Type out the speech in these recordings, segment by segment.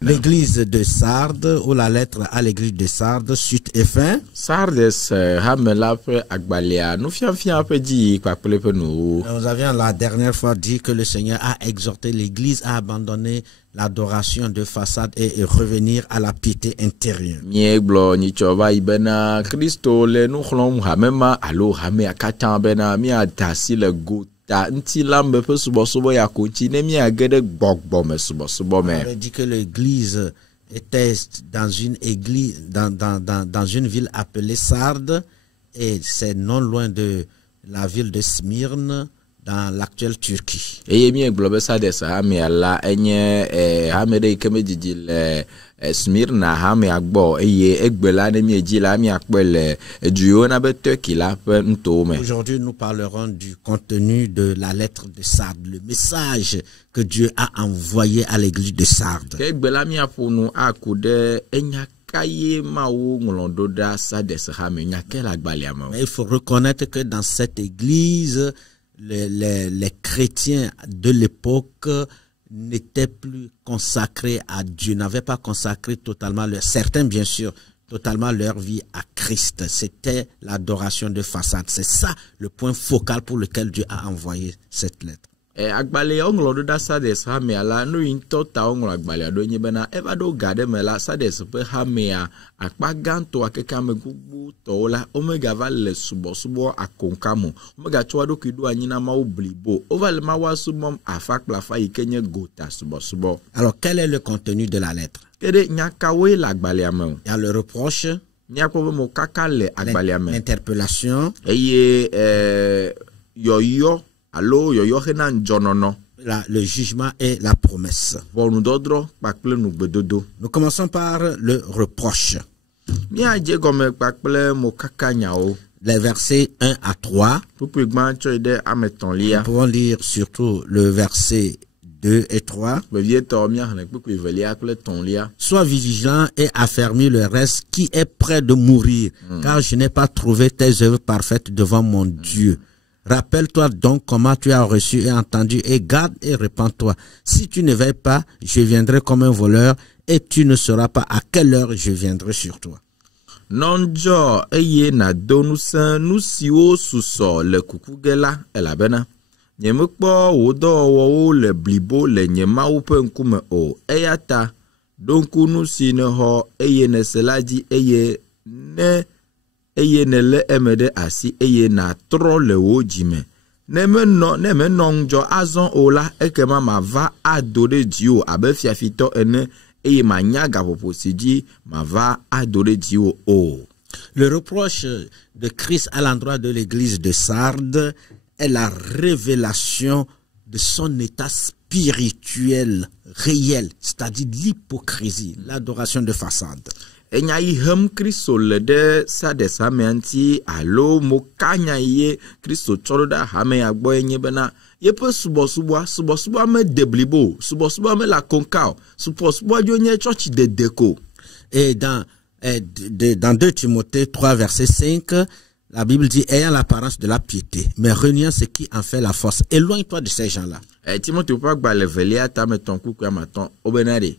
L'église de Sardes, ou la lettre à l'église de Sardes, suite et fin. Sardes, nous avions la dernière fois dit que le Seigneur a exhorté l'église à abandonner l'adoration de façade et revenir à la piété intérieure. On avait dit que l'église était dans une église, dans une ville appelée Sardes, et c'est non loin de la ville de Smyrne, dans l'actuelle Turquie. Aujourd'hui, nous parlerons du contenu de la lettre de Sardes, le message que Dieu a envoyé à l'église de Sardes. Mais il faut reconnaître que dans cette église, les chrétiens de l'époque n'étaient plus consacrés à Dieu, n'avaient pas consacré totalement, certains bien sûr, totalement leur vie à Christ. C'était l'adoration de façade. C'est ça le point focal pour lequel Dieu a envoyé cette lettre. Alors, quel est le contenu de la lettre? Il y a le reproche, l'interpellation, le jugement et la promesse. Nous commençons par le reproche. Les versets 1 à 3. Nous pouvons lire surtout le verset 2 et 3. Sois vigilant et affermis le reste qui est prêt de mourir, car je n'ai pas trouvé tes œuvres parfaites devant mon Dieu. Rappelle-toi donc comment tu as reçu et entendu, et garde et repens-toi. Si tu ne veilles pas, je viendrai comme un voleur, et tu ne sauras pas à quelle heure je viendrai sur toi. Nonjo eye na donusa nusiwo suso le kukugela elabena nyemekpo wodowo le blibo le nyemawo pe nkume o eyata donku nusi ne ho eye ne selaji eye ne le emede asi eye na tro le wojime ne me nonjo azon ola ekema ma va adore Dieu abe fiafito ene. Le reproche de Christ à l'endroit de l'église de Sardes est la révélation de son état spirituel réel, c'est-à-dire l'hypocrisie, l'adoration de façade. Ye peut subo me deblibo, subo me la concao, subo dionye church de déco. Et dans 2 Timothée 3 verset 5, la Bible dit ayant l'apparence de la piété, mais reniant ce qui en fait la force. Éloigne-toi de ces gens-là. Timothée pas gba le velia ta meton kuku amaton obenare.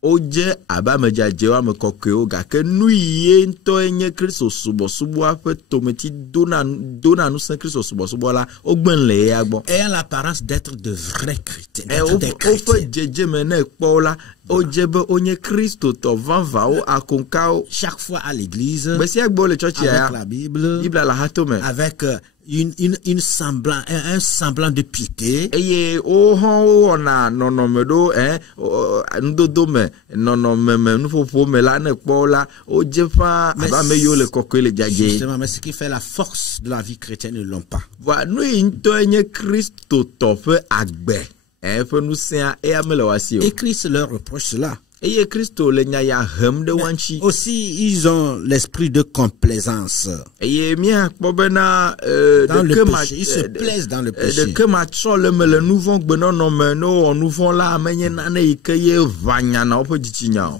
Oje abameja jewa me kokeo ga ke nuye nto enye Kristo subo ape tometi dona nous saint Kristo subo la ogben le agbo. Ayant l'apparence d'être de vrais chrétiens. Chaque fois à l'église, avec la Bible, avec un semblant de piété. Justement, mais ce qui fait la force de la vie chrétienne, ne l'ont pas. Et Christ leur reproche cela. Aussi, ils ont l'esprit de complaisance. Dans le péché, ils se plaisent dans le péché.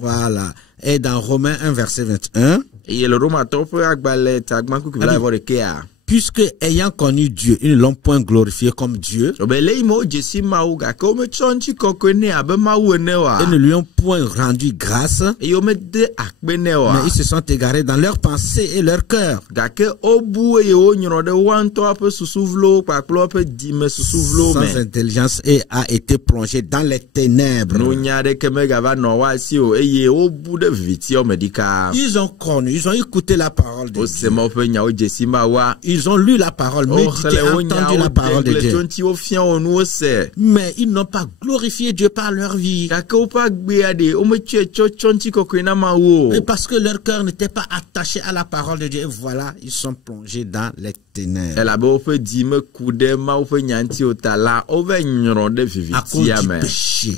Voilà. Et dans Romains 1 verset 21, puisque ayant connu Dieu, ils ne l'ont point glorifié comme Dieu, et ne lui ont point rendu grâce, mais ils se sont égarés dans leurs pensées et leur cœur. Sans intelligence, et a été plongé dans les ténèbres. Ils ont connu, ils ont écouté la parole de Dieu. Ils ont lu la parole, médité, entendu la parole de Dieu. Mais ils n'ont pas glorifié Dieu par leur vie. Et parce que leur cœur n'était pas attaché à la parole de Dieu. Et voilà, ils sont plongés dans les ténèbres. À cause du péché.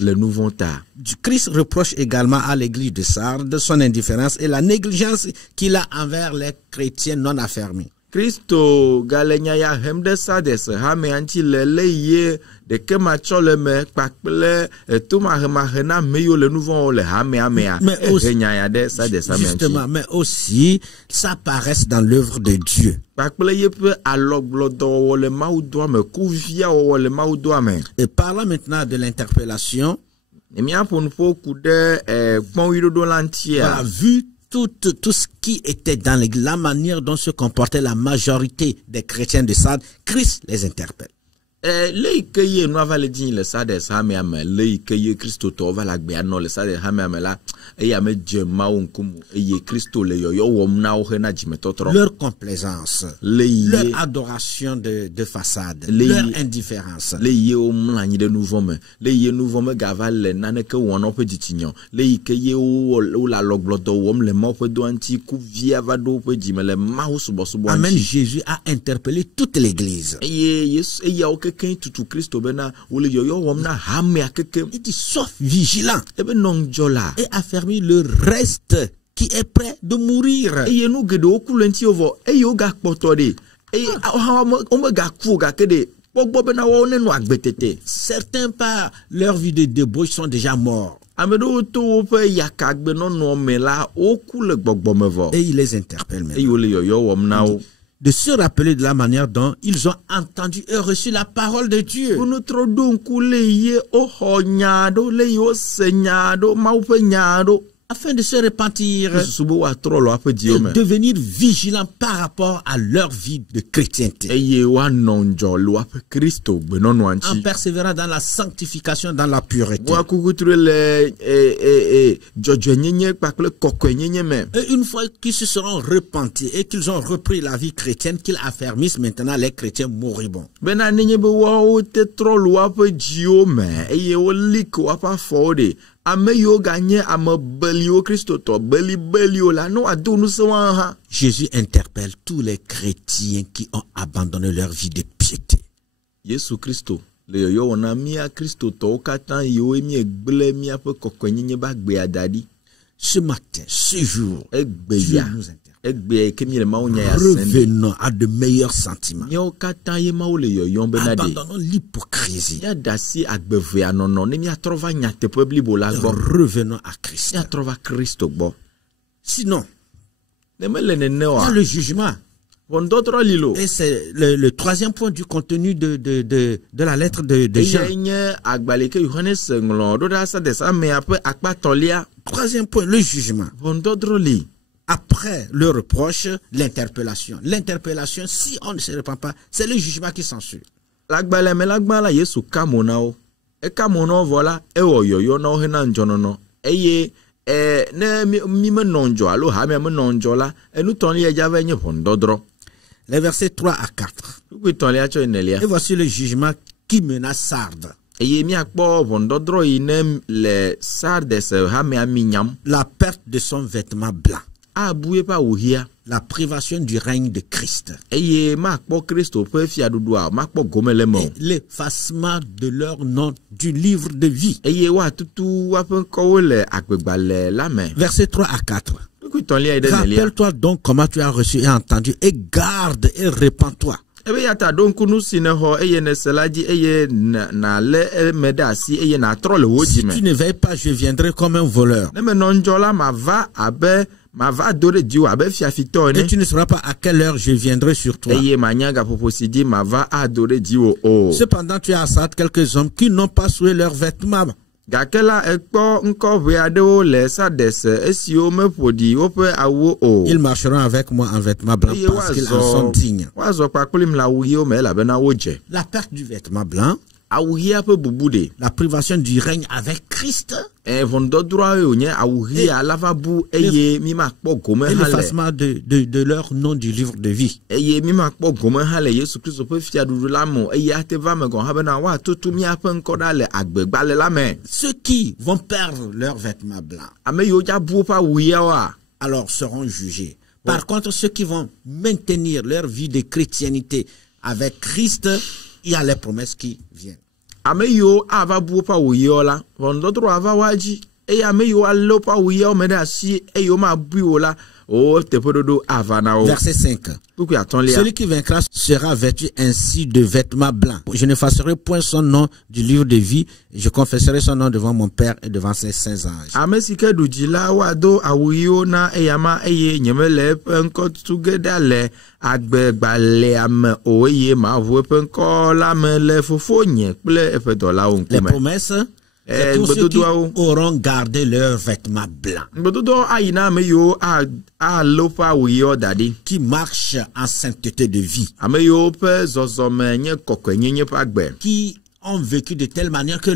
Christ reproche également à l'église de Sardes son indifférence et la négligence qu'il a envers les chrétiens non affermis. Christo galenya ya hemde Sardes hame anti lele ye de kemachole me pakple tuma hena meyo le nouveau le hame amea ya de Sardes justement, mais aussi ça paraît dans l'œuvre de Dieu. Pakple ye peut aloglodo le maudoi me kuvia le maudoi me. Et parlant maintenant de l'interpellation, voilà, vu tout ce qui était dans l'église, la manière dont se comportait la majorité des chrétiens de Sardes, Christ les interpelle. Leikeye no va le din le Sardes hame ame leikeye Christo to va la gbe no le Sardes hame ame la e ame jema onkumu e Christo le yo wom na o hena jimetotro. Leur complaisance, leur adoration de façade, leur indifférence. Leye o mlanyi de nouveau me leye nouveau me gava le naneke wono pe ditinyo leikeye o la loglodo wom le mo pe do anti ku via va do pe jimele ma ho subo subo. Amen. Jésus a interpellé toute l'église. Il dit sois vigilant et affermis le reste qui est prêt de mourir. Certains par leur vie de débauche sont déjà morts. Et il les interpelle maintenant. De se rappeler de la manière dont ils ont entendu et reçu la parole de Dieu. Afin de se repentir et devenir vigilant par rapport à leur vie de chrétienté. En persévérant dans la sanctification, dans la pureté. Et une fois qu'ils se seront repentis et qu'ils ont repris la vie chrétienne, qu'ils affermissent maintenant les chrétiens moribonds. Jésus interpelle tous les chrétiens qui ont abandonné leur vie de piété. Jésus Christ, ce matin, ce jour, Dieu nous interpelle. Revenons à de meilleurs sentiments. Abandonnons l'hypocrisie. Revenons à Christ. Sinon, il y a le jugement. Et c'est le troisième point du contenu de la lettre de Jean. Troisième point, le jugement. Après le reproche, l'interpellation. L'interpellation, si on ne se repent pas, c'est le jugement qui s'ensuit. Les versets 3 à 4. Et voici le jugement qui menace Sardes. La perte de son vêtement blanc. La privation du règne de Christ. Et l'effacement de leur nom du livre de vie. Versets 3 à 4. Rappelle-toi donc comment tu as reçu et entendu et garde et répands-toi. Si tu ne veilles pas, je viendrai comme un voleur. ma va adorer Dieu abe fiafito Et ne tu ne sauras pas à quelle heure je viendrai sur toi. eye manyanga poposidi ma va adorer Dieu o Cependant, tu as à Sardes quelques hommes qui n'ont pas souillé leurs vêtements. gakela ekpo nko we adewo le Sardes esio mepodi ope awo o Ils marcheront avec moi en vêtements blancs parce qu'ils en sont dignes. wazo pakulim la wuyo me la bena woje La perte du vêtement blanc, awuhia pe bubude la privation du règne avec Christ vondodroa yo nye awuhia lavabu eye mi makpo gome et hale l'effacement de leur nom du livre de vie. eye mi makpo gome hale Yesu Kristo pe fia dudu la mo eye ateva me gon habena wa tutu mi ape nkoda le agbegbale la me Ceux qui vont perdre leurs vêtements blancs, ame yo ja bu pa wuhia wa alors seront jugés. Par contre, ceux qui vont maintenir leur vie de chrétienté avec Christ, il y a les promesses qui viennent. ame yo ava bu pa wuhia la vondodro ava waji eye ame yo alo pa wuhia me da si eyo ma bu la o te pododo ava na o Verset 5. kuku aton lia Celui qui vaincra sera vêtu ainsi de vêtements blancs. Je n'effacerai point son nom du livre de vie. Je confesserai son nom devant mon Père et devant ses saints anges. ame sike dujila wa do awuyo na eyama eye nyemele penko tugeda le agbegbale ame oye ma vu penko la me le fofo nye ple efe dola Les onkume promesses, c'est tous ceux qui gbedodo auront gardé leurs vêtements blancs, gbedodo ayina me yo a lopa awuyo dadi qui marchent en sainteté de vie, ame yo pe zozome nye kokwenye nye pa gbe qui ont vécu de telle manière que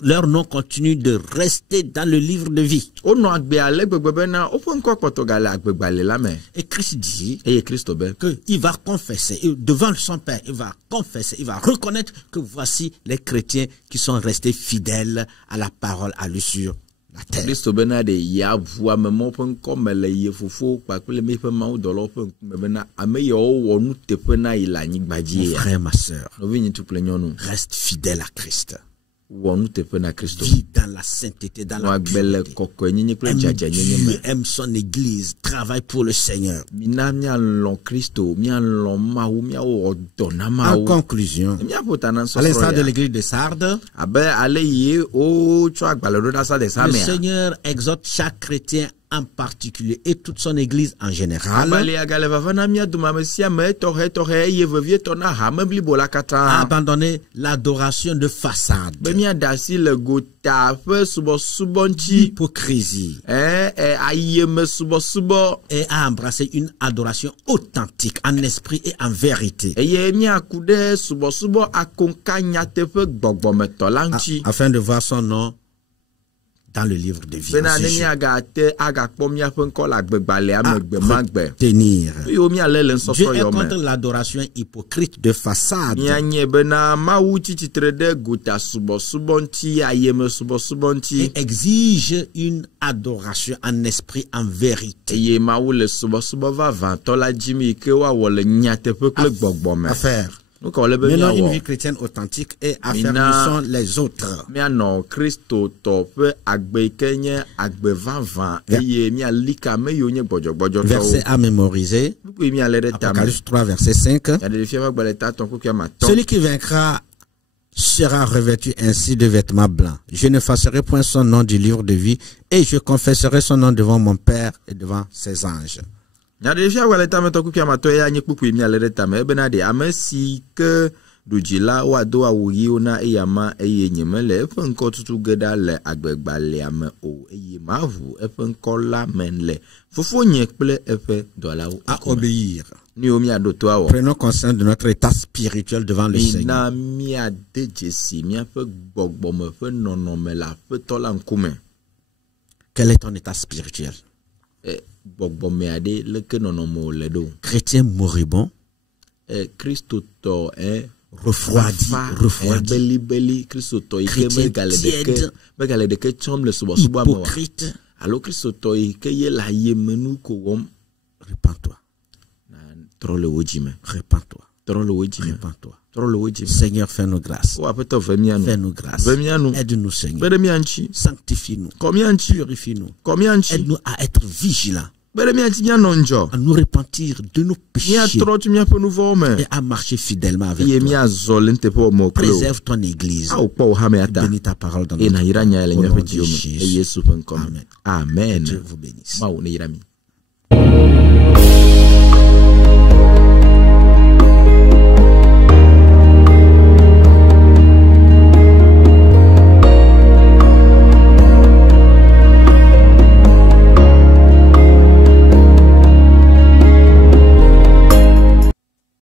leur nom continue de rester dans le livre de vie. ono agbe ale gbegbe na opo nko kotogale agbegbale la me Et Christ dit eye Kristo be qu'il va confesser, et devant son Père, il va confesser, il va reconnaître que voici les chrétiens qui sont restés fidèles à la parole à lui sur la terre. Kristo bena de ya vu ame mo pe nko me le ye fofo kpakple me pe mawu dolo pe nkume bena ame yo wo nu teƒe na ila Mon nyigbaji ya frère, ma sœur, no vi nyitu ple nyonu reste fidèle à Christ. wo nu teƒe na Kristo Vis dans la sainteté, dans no la agbele pureté. kokko nyenye kple Aime jaja nyenye me Dieu, aime son église, travaille pour le Seigneur. mina mia lon Kristo mia lon mawu mia wo dona En mawu conclusion, mia potana à l'instar de so l'église de Sardes, abe ale ye o tso agbale do da sa de le samea Seigneur exhorte chaque chrétien en particulier et toute son église en général abale agale vavana mia duma mesia me tohe ye vevie tona ha me blibo la à kata abandonner l'adoration de façade, be mia dasi le gota fe subo nchi l'hypocrisie aye me subo et à embrasser une adoration authentique en esprit et en vérité eye mia kude subo akonka nyateƒe gbɔgbɔmetɔ la ŋuti afin de voir son nom dans le livre de vie. bena En ne ce jour. miagate agakpɔ miaƒe ŋkɔ le agbegbalẽa me gbe ma gbe Tenir. yiwo mialé le Dieu nsɔsɔ est yɔ contre me l'adoration hypocrite de façade. mianye bena mawu tsi tsitre ɖe gota subɔsubɔ ŋuti ayeme subɔsubɔ ŋuti Et exige une adoration en esprit, en vérité. eye mawu le subɔsubɔ vavãtɔ la dzim yi ke woawɔ le nyateƒe kple gbɔgbɔ me À faire. nu ka wòle be Menons une vie miawɔ chrétienne authentique et Mina- affermissons les autres. mianɔ kristotɔ ƒe agbe yi ke nye agbe vavã Ja. eye miali ka me yiwo nye gbɔdzɔgbɔdzɔtɔwo Verset à mémoriser. kpukpui mialé ɖe tame Apocalypse 3, verset 5. yaɖeɖefia ƒe agbalẽ tatɔ kpukpui amatɔ Celui qui vaincra sera revêtu ainsi de vêtements blancs. Je n'effacerai point son nom du livre de vie et je confesserai son nom devant mon Père et devant ses anges. yaɖeɖefia agbalẽ tametɔ kpukpui amatɔ ya nye kpukpui mialé ɖe tame ebena ɖe ame si ke ɖudzila woado awu ɣiwo na eyama eye nyemele eƒe ŋkɔ tutu ge ɖa le agbegbalẽa me o eye maʋu eƒe ŋkɔ la me le fofonye kple eƒe dɔlawo À ŋkume. obéir. Ni wo miaɖo to awɔ Prenons conscience de notre état spirituel devant le Seigneur. mina miade dzesi miaƒe gbɔgbɔme ƒe nɔnɔme le aƒetɔ la ŋkume Quel est ton état spirituel? gbɔgbɔme aɖe leke nɔnɔme wòle ɖo Chrétien moribond, kristotɔ refroidi, belibeli kristotɔ yi ke Chrétien megale ɖeke tsɔm le subɔsubɔa me wa hypocrite. alo kristotɔ yi ke ye le ayemenu ko wɔm Répands-toi, na trɔ le wo dzi me répands-toi, trɔ le wo dzi me répands-toi. trɔ le wo dzi me Seigneur, fais-nous grâce. o aƒetɔ ve mia nu Fais-nous grâce. ve mia nu Aide-nous, be Seigneur. ɖe mia ŋuti Sanctifie-nous. kɔ mia ŋuti Purifie-nous. kɔ mia ŋuti Aide-nous à être vigilants. à nous repentir de nos péchés et à marcher fidèlement avec toi. Préserve ton église. Bénis ta parole dans notre vie. Au nom de Jésus. Amen. Amen. Dieu vous bénisse.